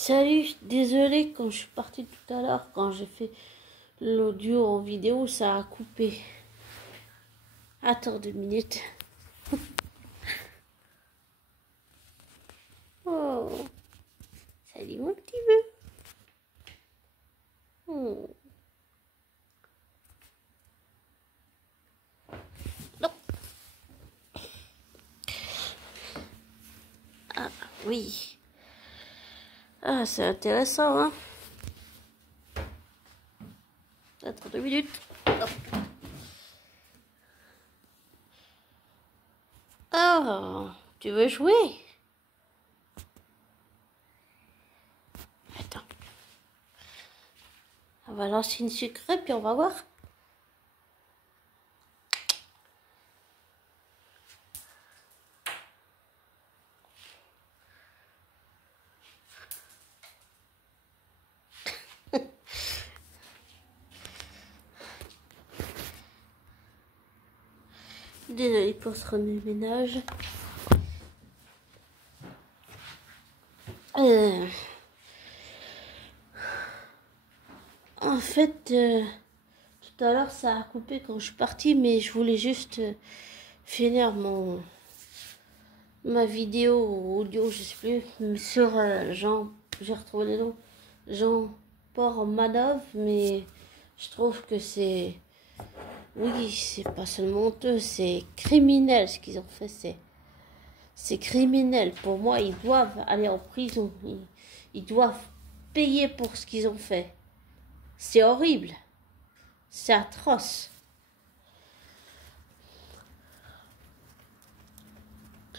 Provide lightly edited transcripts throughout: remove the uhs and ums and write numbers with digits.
Salut, désolé quand je suis partie tout à l'heure, quand j'ai fait l'audio en vidéo, ça a coupé. Attends 2 minutes. Oh, salut mon petit bœuf. Oh. Non. Ah oui. Ah, c'est intéressant, hein. Attends 2 minutes. Hop. Oh, tu veux jouer? Attends. On va lancer une sucrée puis on va voir. Désolé pour ce remue-ménage. En fait, tout à l'heure ça a coupé quand je suis partie, mais je voulais juste finir ma vidéo audio, je sais plus, sur Jean, j'ai retrouvé le nom, Jean Portmanov, mais je trouve que oui, c'est pas seulement honteux, c'est criminel ce qu'ils ont fait, c'est criminel. Pour moi, ils doivent aller en prison, ils doivent payer pour ce qu'ils ont fait. C'est horrible, c'est atroce.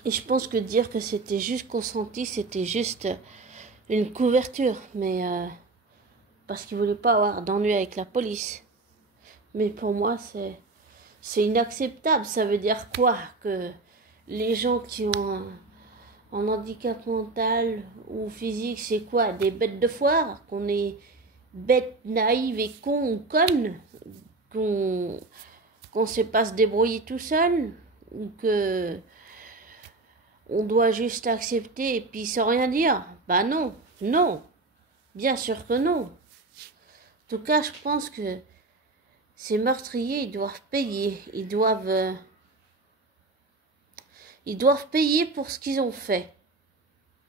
Et je pense que dire que c'était juste consenti, c'était juste une couverture, mais parce qu'ils voulaient pas avoir d'ennui avec la police. Mais pour moi, c'est inacceptable. Ça veut dire quoi? Que les gens qui ont un handicap mental ou physique, c'est quoi? Des bêtes de foire? Qu'on est bêtes naïves et cons ou connes? Qu'on sait pas se débrouiller tout seul? Ou que on doit juste accepter et puis sans rien dire? Bah non, non, bien sûr que non. En tout cas, je pense que ces meurtriers, ils doivent payer. Ils doivent payer pour ce qu'ils ont fait.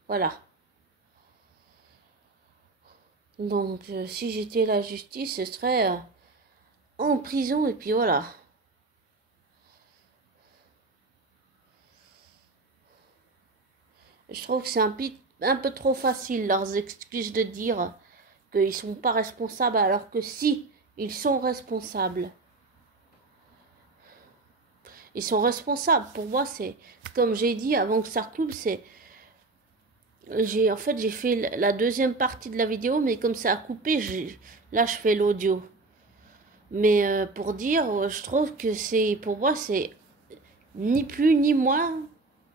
Voilà. Donc, si j'étais la justice, ce serait en prison et puis voilà. Je trouve que c'est un peu trop facile leurs excuses de dire qu'ils sont pas responsables alors que si, ils sont responsables. Ils sont responsables. Pour moi, c'est comme j'ai dit avant que ça coupe, j'ai fait la deuxième partie de la vidéo, mais comme ça a coupé, là je fais l'audio. Mais pour dire, je trouve que pour moi, c'est ni plus ni moins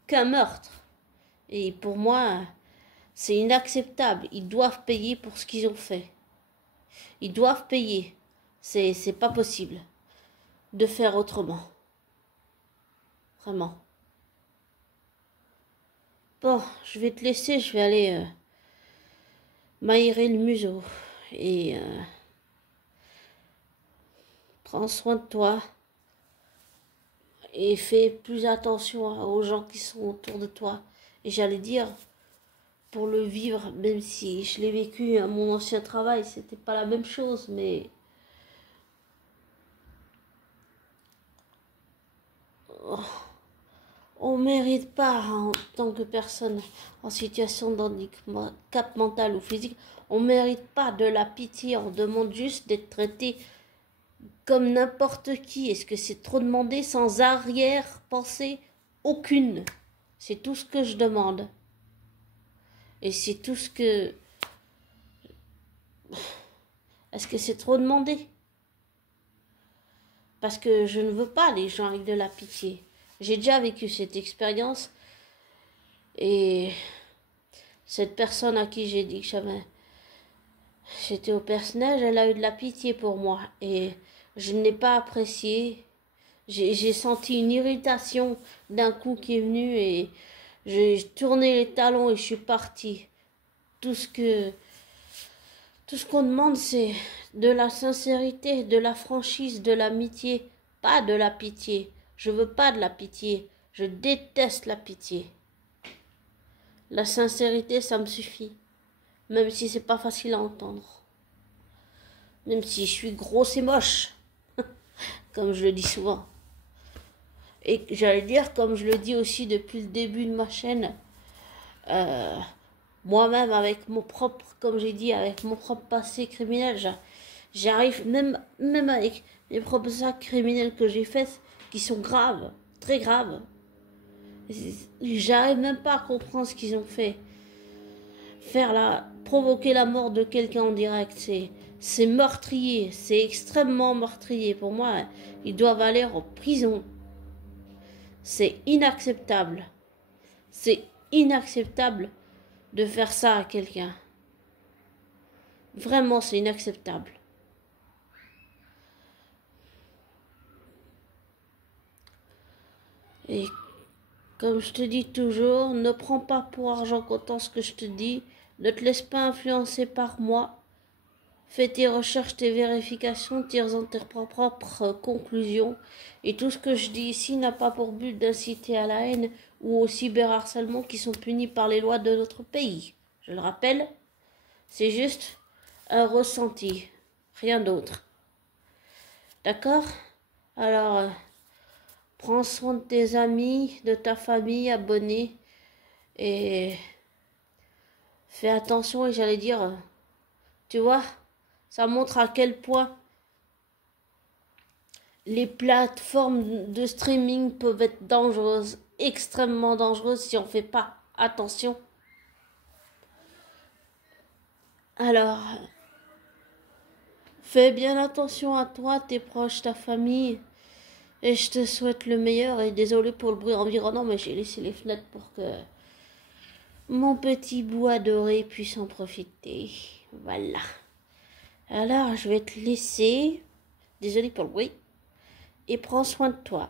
qu'un meurtre. Et pour moi, c'est inacceptable. Ils doivent payer pour ce qu'ils ont fait. Ils doivent payer. C'est pas possible de faire autrement. Vraiment. Bon, je vais te laisser, je vais aller m'aérer le museau. Et prends soin de toi. Et fais plus attention aux gens qui sont autour de toi. Et j'allais dire, pour le vivre, même si je l'ai vécu à mon ancien travail, c'était pas la même chose, mais on mérite pas, en tant que personne en situation d'handicap mental ou physique, on mérite pas de la pitié, on demande juste d'être traité comme n'importe qui. Est-ce que c'est trop demandé, sans arrière-pensée aucune? C'est tout ce que je demande. Et c'est tout ce que... Est-ce que c'est trop demandé? Parce que je ne veux pas les gens avec de la pitié. J'ai déjà vécu cette expérience. Et cette personne à qui j'ai dit que j'étais au personnage, elle a eu de la pitié pour moi. Et je ne l'ai pas apprécié. J'ai senti une irritation d'un coup qui est venue et j'ai tourné les talons et je suis partie. tout ce qu'on demande, c'est de la sincérité, de la franchise, de l'amitié, pas de la pitié. Je veux pas de la pitié. Je déteste la pitié. La sincérité, ça me suffit. Même si c'est pas facile à entendre. Même si je suis grosse et moche. Comme je le dis souvent. Et j'allais dire, comme je le dis aussi depuis le début de ma chaîne, moi-même avec mon propre, comme j'ai dit, avec mon propre passé criminel, j'arrive, même avec les propres actes criminels que j'ai faits, qui sont graves, très graves, j'arrive même pas à comprendre ce qu'ils ont fait. Provoquer la mort de quelqu'un en direct, c'est meurtrier, c'est extrêmement meurtrier. Pour moi, ils doivent aller en prison. C'est inacceptable. C'est inacceptable de faire ça à quelqu'un. Vraiment, c'est inacceptable. Et comme je te dis toujours, ne prends pas pour argent comptant ce que je te dis. Ne te laisse pas influencer par moi. Fais tes recherches, tes vérifications, tire-en tes propres conclusions. Et tout ce que je dis ici n'a pas pour but d'inciter à la haine ou au cyberharcèlement qui sont punis par les lois de notre pays. Je le rappelle, c'est juste un ressenti, rien d'autre. D'accord? Alors, prends soin de tes amis, de ta famille, abonnés, et fais attention, et j'allais dire, tu vois, ça montre à quel point les plateformes de streaming peuvent être dangereuses, extrêmement dangereuses si on ne fait pas attention. Alors, fais bien attention à toi, tes proches, ta famille. Et je te souhaite le meilleur. Et désolé pour le bruit environnant, mais j'ai laissé les fenêtres pour que mon petit bout adoré puisse en profiter. Voilà. Alors, je vais te laisser. Désolé pour le bruit. Et prends soin de toi.